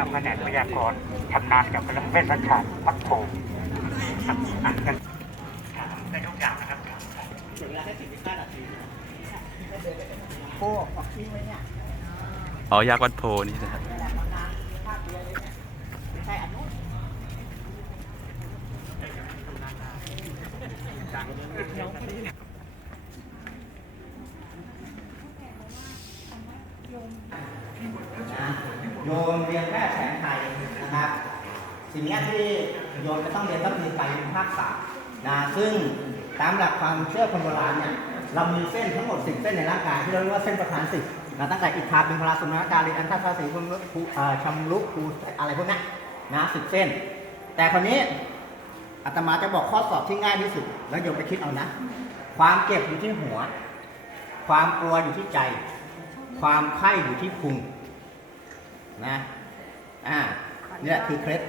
าแผนกพยากรณ์ชำนาญกับเรื่องเวชศาสตร์วัดโพครับอ่านกันได้ทุกอย่างนะครับเสียเวลาแค่สิบห้านาทีโอ้ออกทิ้งไว้เนี่ยอ๋อยักวัดโพนี่นะครับนี่แหละมานนภาพเดียวไม่ใช่อันนู้นนะ โยมเรียนแพทย์แผนไทยนะครับสิ่งนี้ที่โยมจะต้องเรียนก็คือกายวิภาคศาสตร์นะซึ่งตามหลักความเชื่อคนโบราณเนี่ยเรามีเส้นทั้งหมด10เส้นในร่างกายที่เราเรียกว่าเส้นประธานสิบนะตั้งแต่อิทธาปิงพลาสมนาการีอันทัศสีพุภูเอ่อชำลุภูอะไรพวกนี้ยนะสิบเส้น แต่คราวนี้อาตมาจะบอกข้อสอบที่ง่ายที่สุด แล้วโยมไปคิดเอานะ ความเจ็บอยู่ที่หัว ความกลัวอยู่ที่ใจ ความไข้อยู่ที่พุง นะอ่าเนี่ยคือเคล็ด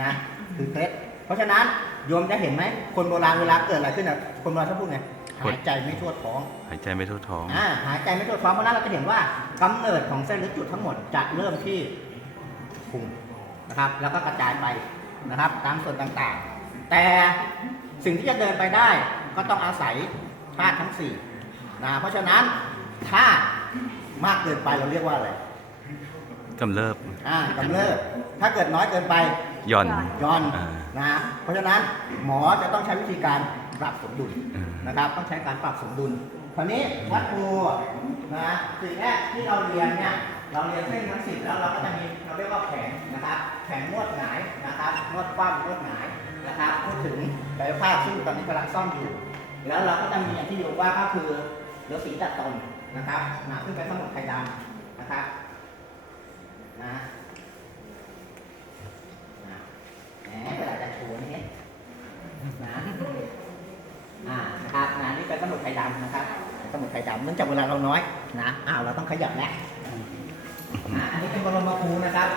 นะคือเคล็ดเพราะฉะนั้นโยมจะเห็นไหมคนโบราณเวลาเกิดอะไรขึ้นอะคนโบราณเขาพูดไงหายใจไม่ทั่วท้อง หายใจไม่ทั่วท้องอ่าหายใจไม่ทั่วท้องเพราะฉะนั้นเราจะเห็นว่ากำเนิดของเส้นหรือจุดทั้งหมดจะเริ่มที่พุงนะครับ แล้วก็กระจายไปนะครับ ตามส่วนต่างๆ แต่สิ่งที่จะเดินไปได้ก็ต้องอาศัยธาตุทั้งสี่นะเพราะฉะนั้นถ้ามากเกินไปเราเรียกว่าอะไร กำเริบอ่ากำเริบถ้าเกิดน้อยเกินไปหย่อนย้อนอ่านะเพราะฉะนั้นหมอจะต้องใช้วิธีการปรับสมดุลอืมนะครับ ต้องใช้การปรับสมดุลคราวนี้วัดครูนะสิ่งแรกที่เราเรียนเนี่ยเราเรียนเส้นทั้งสิบแล้วเราก็จะมีเราเรียกว่าแผงนะครับ แผงนวดหงายนะครับนวดคว่ำนวดหงายนะครับพูดถึงกายภาพซึ่งตอนนี้กำลังซ่อมอยู่ แล้วเราก็จะมีอย่างที่โยมว่าก็คือเดี๋ยวสีจัดตนนะครับนะซึ่งเป็นสมุนไพรดำนะครับ นะนะแหมกระดาษจะโชว์นี่นะอ่านะครับงานนี้เป็นสมุดไทยดำนะครับ สมุดไทยดำเนื่องจากเวลาเราน้อยนะอ้าวเราต้องขยับแล้วอ่าอันนี้เป็นบรมครูนะครับ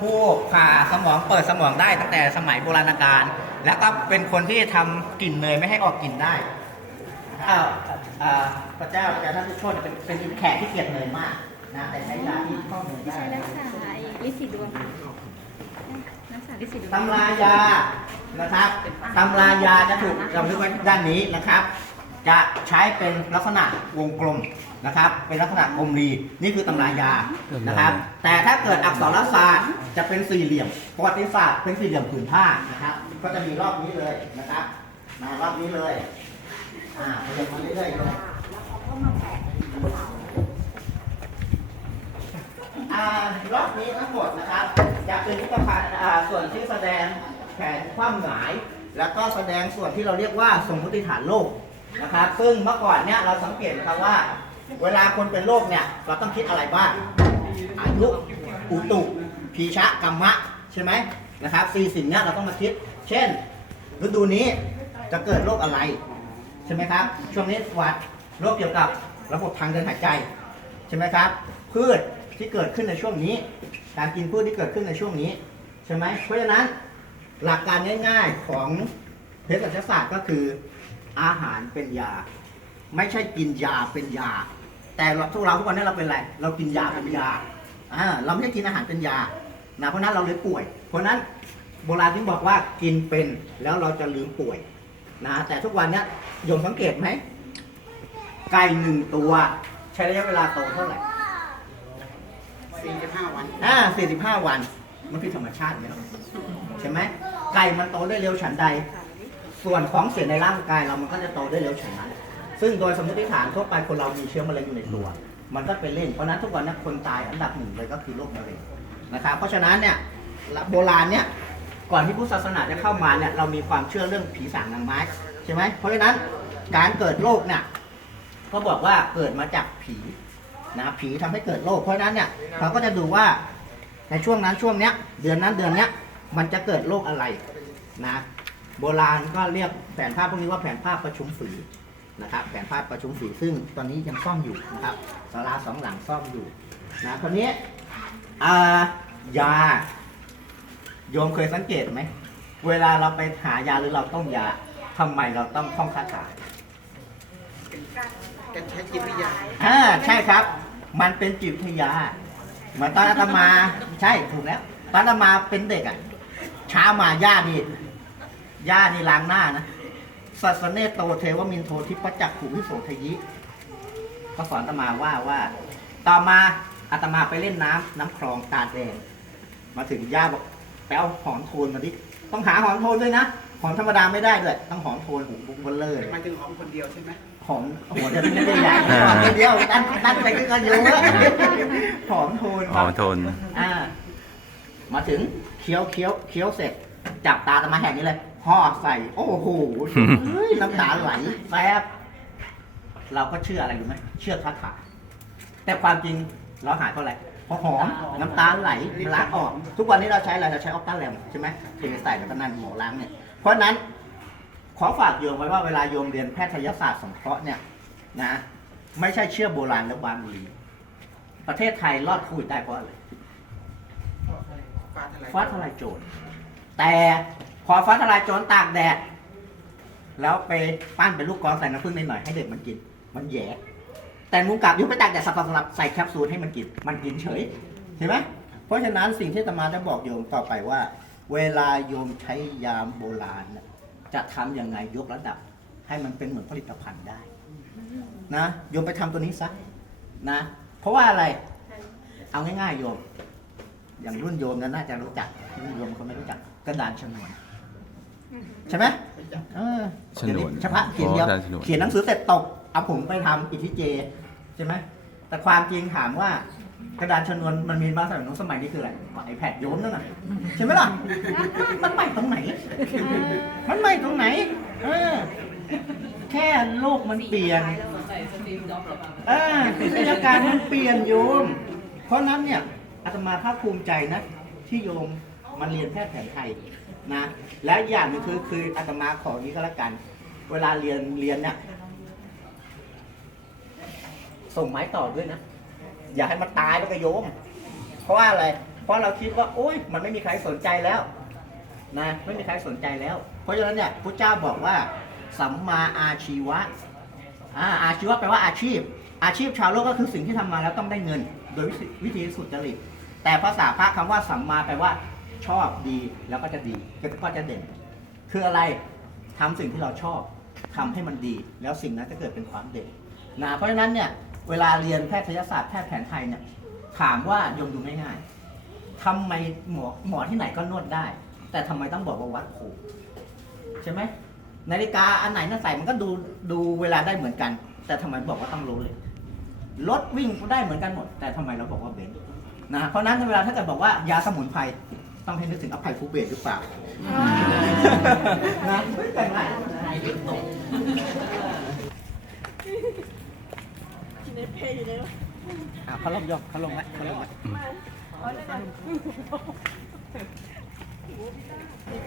ผู้ผ่าสมองเปิดสมองได้ตั้งแต่สมัยโบราณกาลแล้วก็เป็นคนที่ทำกลิ่นเนยไม่ให้ออกกลิ่นได้อ้าวพระเจ้าพระเจ้าท่านผู้โชคเป็นเป็นแขกที่เกลียดเนยมากนะแต่ใช้ยาที่ข้าเนยได้ ลิสีดวงรักษาลิสีดวงตำรายานะครับตำรายาจะถูกจำลึกไว้ด้านนี้นะครับ จะใช้เป็นลักษณะวงกลมนะครับ เป็นลักษณะกลมรีนี่คือตำรายานะครับ แต่ถ้าเกิดอักษรศาสตร์จะเป็นสี่เหลี่ยมประวัติศาสตร์เป็นสี่เหลี่ยมผืนผ้านะครับ ก็จะมีรอบนี้เลยนะครับมารอบนี้เลยอ่าเรียงมาเรื่อยๆเลยอ่ารอบนี้ทั้งหมดนะครับจะเป็นรูปพันธ์อ่าส่วนที่ แสดงแผนคว่ำหงาย แล้วก็แสดงส่วนที่เราเรียกว่าสมมติฐานโลกนะครับ ซึ่งเมื่อก่อนเนี่ยเราสังเกตนะครับว่า เวลาคนเป็นโรคเนี่ยเราต้องคิดอะไรบ้างอายุอุตุพีชะกรรมะใช่ไหมนะครับสี่สิ่งเนี้ยเราต้องมาคิด เช่นฤดูนี้จะเกิดโรคอะไร ใช่ไหมครับ ช่วงนี้หวัดโรคเกี่ยวกับระบบทางเดินหายใจ ใช่ไหมครับ พืชที่เกิดขึ้นในช่วงนี้ การกินพืชที่เกิดขึ้นในช่วงนี้ ช่ไหมเพราะฉะนั้นหลักการง่าย ๆของเภสัชศาสตร์ก็คืออาหารเป็นยา ไม่ใช่กินยาเป็นยา แต่เราทุกเราทุกวันนี้เราเป็นอะไร เรากินยาเป็นยาอ่าเราไม่ได้กินอาหารเป็นยานะเพราะฉะนั้นเราเลยป่วย เพราะฉะนั้นโบราณจึงบอกว่ากินเป็นแล้วเราจะลืมป่วยนะแต่ทุกวันเนี้ยโยมสังเกตไหมไก่หนึ่งตัว ใช้ระยะเวลาโตเท่าไหร่45วันอ่า45วัน มันคือธรรมชาติเนี่ยใช่ไหมไก่มันโตได้เร็วฉันใด ส่วนของเสียในร่างกายเรามันก็จะโตได้เร็วฉันนั้นซึ่งโดยสมมติฐานทั่วไปคนเรามีเชื้อมะเร็งอยู่ในตัว มันก็เป็นเล่นเพราะนั้นทุกวันนี้คนตายอันดับหนึ่งเลยก็คือโรคมะเร็งนะครับเพราะฉะนั้นเนี่ยโบราณเนี่ยก่อนที่พุทธศาสนาจะเข้ามาเนี่ยเรามีความเชื่อเรื่องผีสางนางไม้ใช่ไหมเพราะฉะนั้นการเกิดโรคเนี่ยก็บอกว่าเกิดมาจากผีนะผีทำให้เกิดโรคเพราะฉะนั้นเนี่ยเขาก็จะดูว่า ในช่วงนั้นช่วงเนี้ย เดือนนั้นเดือนเนี้ย มันจะเกิดโรคอะไรนะ โบราณก็เรียกแผนภาพพวกนี้ว่าแผนภาพประชุมฝีนะครับ แผนภาพประชุมฝีซึ่งตอนนี้ยังซ่อมอยู่นะครับศาลาสองหลังซ่อมอยู่นะคราวนี้อ่ายาโยมเคยสังเกตไหม เวลาเราไปหายาหรือเราต้องยาทำไมเราต้องท่องคาถาการใช้จิตวิทยาอ่าใช่ครับ มันเป็นจิตวิทยา เหมือนตอนอาตมาใช่ถูกแล้วตอนอาตมาเป็นเด็กอะเช้ามาย่านี่ย่านี่ล้างหน้านะสัสเนตโตเทวมินโททิปจักขุวิโสทยิก็สอนอาตมาว่าว่า ต่อมาอาตมาไปเล่นน้ำน้ำคลองตาแดง มาถึงย่าบอกไปเอาหอนโทนมาดิต้องหาหอนโทนด้วยนะ หอนธรรมดาไม่ได้ด้วยต้องหอนโทนหูบุกเบลเลอร์หมายถึงของคนเดียวใช่ไหมหอมหัวจะไม่ได้ใหญ่หอมเดียวตั้นตั้นไปก็เยอะหอมโทนอ๋อโทนอ่ามาถึงเคี้ยวเคี้ยวเคี้ยวเสร็จ จับตาตามาแห่งนี้เลยห่อใส่ โอ้โหเฮ้ยน้ำตาไหลแป๊บเราก็เชื่ออะไรรู้ไหมเชื่อคาถาแต่ความจริงเราหายเพราะอะไรเพราะหอมน้ำตาไหลล้างออก ทุกวันนี้เราใช้อะไรเราใช้ออกต้าแรมใช่ไหมเทใส่แล้วก็นั่นหมอล้างเนี่ย เพราะฉะนั้นขอฝากโยมไว้ว่าเวลาโยมเรียนแพทยศาสตร์สงเคราะห์เนี่ยนะ ไม่ใช่เชื่อโบราณและบานบุรี ประเทศไทยรอดโควิดได้เพราะอะไรฟ้าทลายฟ้าทลายโจรแต่พอฟ้าทลายโจรตากแดดแล้วไปปั้นเป็นลูกกรอนใส่น้ำผึ้งนิดหน่อยให้เด็กมันกิน มันแย่แต่มุงกลับยุบไปตากแดดสับๆสลับใส่แคปซูลให้มันกิน มันกินเฉยเห็นไหมเพราะฉะนั้นสิ่งที่อาตมาจะบอกโยมต่อไปว่า เวลาโยมใช้ยามโบราณน่ะจะทำยังไงยกระดับ ให้มันเป็นเหมือนผลิตภัณฑ์ได้นะโยมไปทำตัวนี้ซะนะ เพราะว่าอะไร เอาง่ายๆโยม อย่างรุ่นโยมนั้นน่าจะรู้จักรุ่นโยมเขาไม่รู้จักกระดานชนวนใช่ไหมเออชนวนเฉพาะเขียนเดียวอ๋อกระดานชนวน เขียนหนังสือเสร็จตกเอาผมไปทำอิทธิเจ ใช่ไหมแต่ความจริงถามว่า กระดานชนวนมันมีมาสมัยนู้นสมัยนี้คืออะไรไอแพดโยมนั่นน่ะใช่ไหมล่ะ มันใหม่ตรงไหน มันใหม่ตรงไหน เออ แค่โลกมันเปลี่ยนเออวิทยาการมันเปลี่ยนโยม เพราะนั้นเนี่ยอาตมาภาคภูมิใจนะ ที่โยมมาเรียนแพทย์แผนไทยนะ และอย่างหนึงคือคืออาตมาขออย่างนี้ก็แล้วกัน เวลาเรียนเรียนเนี่ยส่งไม้ต่อด้วยนะ อย่าให้มันตายแล้วก็โยม เพราะว่าอะไร เพราะเราคิดว่า โอ๊ยมันไม่มีใครสนใจแล้วนะไม่มีใครสนใจแล้ว เพราะฉะนั้นเนี่ยพระเจ้าบอกว่า สัมมาอาชีวะอ่าอาชีวะแปลว่าอาชีพ อาชีพชาวโลกก็คือสิ่งที่ทำมาแล้วต้องได้เงิน โดยวิธีสุจริตแต่ภาษาพระคำว่าสัมมาแปลว่า ชอบดีแล้วก็จะดีก็จะเด่น คืออะไรทำสิ่งที่เราชอบทำให้มันดี แล้วสิ่งนั้นจะเกิดเป็นความเด่นนะเพราะฉะนั้นเนี่ย เวลาเรียนแพทยศาสตร์แพทย์แผนไทยเนี่ยถามว่ายมดูง่ายๆทำไมหมอหมอที่ไหนก็นวดได้ แต่ทำไมต้องบอกว่าวัดโคใช่ไหมนาฬิกาอันไหนน่าใส่มันก็ดูดูเวลาได้เหมือนกัน แต่ทำไมบอกว่าต้องรู้เลยรถวิ่งก็ได้เหมือนกันหมด แต่ทำไมเราบอกว่าเบนซ์นะเพราะนั้นเวลาถ้าเกิดบอกว่ายาสมุนไพรต้องให้นึกถึงอภัยภูเบศหรือเปล่านะไม่แต่งไร อะเขาลงยกเขาลงล้วเขาลงล้ว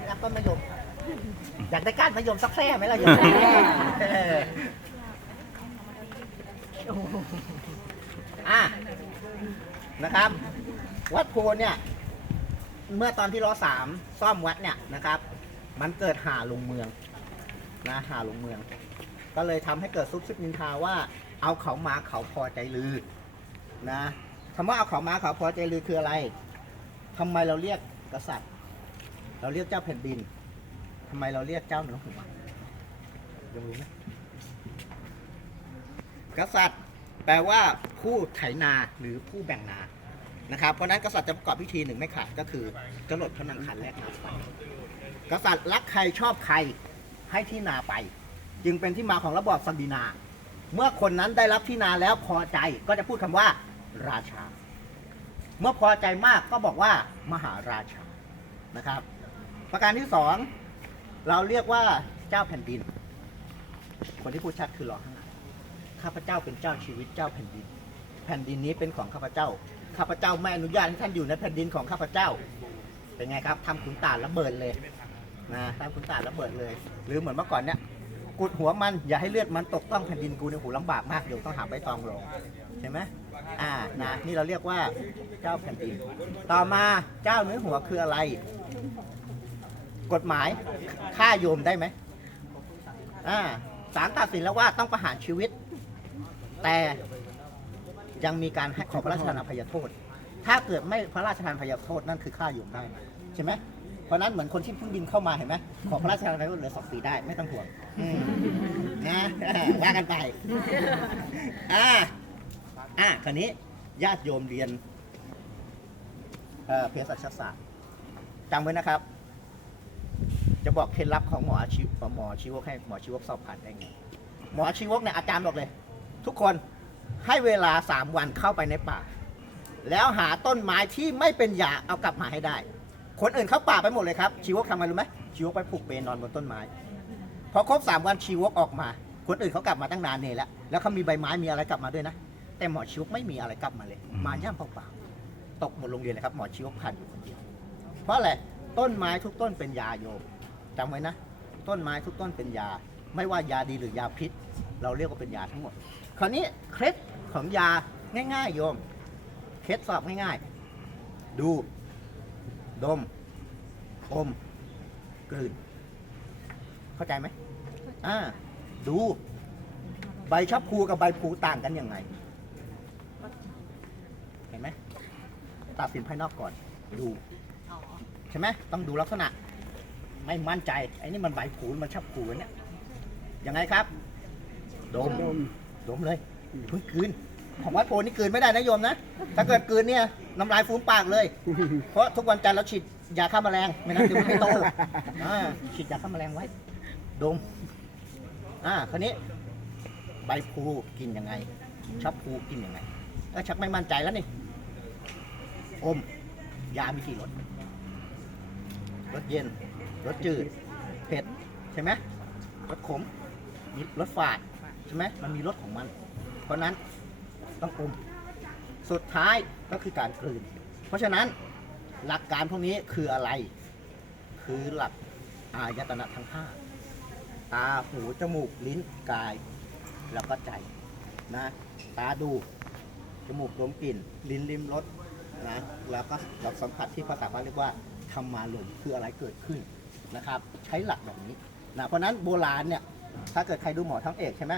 รับต้นมะยมอยากได้ก้านมะยมสักแท่ไหมล่ะโยมเอออะนะครับ วัดโพเนี่ย เมื่อตอนที่รอสามซ่อมวัดเนี่ยนะครับ มันเกิดหาลงเมืองนะหาลงเมือง ก็เลยทำให้เกิดซุบซิบนินทาว่า เอาเขามาเขาพอใจลือนะคำว่าเอาเขามาเขาพอใจลือคืออะไรทำไมเราเรียกกษัตริย์ เราเรียกเจ้าแผ่นดินทำไมเราเรียกเจ้าเหนือหัวยังรู้ไหมกษัตริย์แปลว่าผู้ไถนาหรือผู้แบ่งนานะครับ เพราะนั้นกษัตริย์จะประกอบพิธีหนึ่งไม่ขาดก็คือจะหลดพระนังคันแรกนาไปกษัตริย์รักใครชอบใครให้ที่นาไป จึงเป็นที่มาของระบอบศักดินา เมื่อคนนั้นได้รับที่นาแล้วพอใจก็จะพูดคำว่า ราชา เมื่อพอใจมากก็บอกว่ามหาราชานะครับ ประการที่สองเราเรียกว่าเจ้าแผ่นดิน คนที่พูดชัดคือรอห้าข้าพเจ้าเป็นเจ้าชีวิตเจ้าแผ่นดิน แผ่นดินนี้เป็นของข้าพเจ้าข้าพเจ้าไม่อนุญาตให้ท่านอยู่ในแผ่นดินของข้าพเจ้า เป็นไงครับทำขุนตาลระเบิดเลยนะทำขุนตาลระเบิดเลย หรือเหมือนเมื่อก่อนเนี่ย กุดหัวมันอย่าให้เลือดมันตกต้องแผ่นดินกูในยหูลำบากมากเดี๋ยวต้องหาใบตองรองใช่ไหมอ่านะนี่เราเรียกว่าเจ้าแผ่นดิน ต่อมาเจ้าเนื้อหัวคืออะไร กฎหมายฆ่าโยมได้ไหมอ่าศาลตัดสินแล้วว่าต้องประหารชีวิต แต่ยังมีการให้ขอพระราชทานอภัยโทษ ถ้าเกิดไม่พระราชทานพยาโทษนั่นคือฆ่าโยมได้ใช่ไหม เพราะนั้นเหมือนคนที่เพิ่งบินเข้ามาเห็นไหมขอพระราชทานพยาโทษเหลือสองปีได้ไม่ต้องห่วงอืมนะว่ากันไปอ่าอ่าคราวนี้ญาติโยมเรียนเอ่อเภสัชศาสตร์จำไว้นะครับ จะบอกเคล็ดลับของหมออาชีวหมอชีวกให้หมอชีวกสอบผ่านได้ไงหมอชีวกเนี่ยอาจารย์บอกเลย ทุกคนให้เวลาสามวันเข้าไปในป่า แล้วหาต้นไม้ที่ไม่เป็นยาเอากลับมาให้ได้ คนอื่นเข้าป่าไปหมดเลยครับชีวกทำไงรู้ไหมชีวกไปผูกเปรนอนบนต้นไม้ พอครบสามวันชีวกออกมา คนอื่นเขากลับมาตั้งนานเนี่ยแล้วแล้วเขามีใบไม้มีอะไรกลับมาด้วยนะ แต่หมอชีวกไม่มีอะไรกลับมาเลย มาย่ำเปล่าๆตกหมดโรงเรียนเลยครับหมอชีวกผ่านอยู่คนเดียวเพราะอะไรต้นไม้ทุกต้นเป็นยาโยมจำไว้นะ ต้นไม้ทุกต้นเป็นยา ไม่ว่ายาดีหรือยาพิษ เราเรียกว่าเป็นยาทั้งหมด คราวนี้เคล็ดของยาง่ายๆโยมเคล็ดสอบง่ายๆ ดู ดมอมกลืน เข้าใจไหมอ่า ดู ใบชับพลูกับใบพลูต่างกันยังไง เห็นไหมตัดสินภายนอกก่อน ดูใช่ไหมต้องดูลักษณะ ไม่มั่นใจไอ้นี่มันใบพลูมันชับพลูเนี่ยยังไงครับ ดม ดมเลยเพิ่งกลืน ของวัดโพนี่กลืนไม่ได้นะโยมนะ ถ้าเกิดกลืนเนี่ยน้ำลายฟูมปากเลย เพราะทุกวันจันทร์เราฉีดยาฆ่าแมลงไม่นั้นเดี๋ยวมันไม่โตอ่าฉีดยาฆ่าแมลงไว้ ดม อ่าคราวนี้ ใบพลูกินยังไงชับพลูกินยังไงก็ชักไม่มั่นใจแล้วนี่อม ยามีกี่รสรสเย็นรสจืด เผ็ด ใช่ไหมรสขมมีรสฝาด ใช่ไหมมันมีรสของมัน เพราะนั้น ต้องอมสุดท้ายก็คือการกลืน เพราะฉะนั้นหลักการพวกนี้คืออะไร คือหลักอายตนะทั้งห้าตาหูจมูกลิ้นกาย แล้วก็ใจนะตาดูจมูกดมกลิ่น ลิ้นลิ้มรสนะแล้วก็เราสัมผัสที่ภาษาบาลีเรียกว่าธรรมารมณ์คืออะไรเกิดขึ้นนะครับ ใช้หลักแบบนี้นะเพราะฉะนั้นโบราณเนี่ยถ้าเกิดใครดูหมอท้องเอกใช่ไหม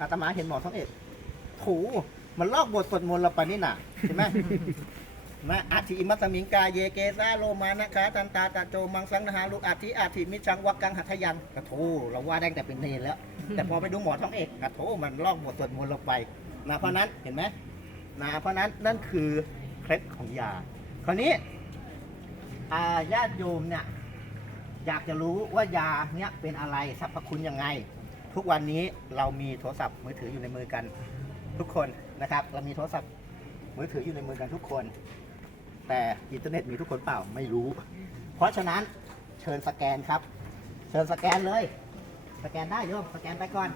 อาตมาเห็นหมอท้องเอก ถูมันลอกบทสวดมนต์เราไปนี่น่ะใช่ไหม นะอาทิอิมัสมิงกาเยเกซาโลมานะคะตันตาตาโจมังสังนหาลูกอาทิอาทิมิชังวักกังหัทยังกระโถเราว่าได้แต่เป็นเนรแล้ว แต่พอไปดูหมอท้องเอกกระโถมันลอกบทสวดมนต์เราไปนะเพราะนั้นเห็นไหมนะเพราะนั้นนั่นคือเคล็ดของยา คราวนี้อาญาติโยมเนี่ยอยากจะรู้ว่ายาเนี่ยเป็นอะไรสรรพคุณยังไง ทุกวันนี้เรามีโทรศัพท์มือถืออยู่ในมือกัน ทุกคนนะครับเรามีโทรศัพท์มือถืออยู่ในมือกันทุกคน แต่อินเทอร์เน็ตมีทุกคนเปล่าไม่รู้ เพราะฉะนั้นเชิญสแกนครับ เชิญสแกนเลย สแกนได้โยมสแกนไปก่อน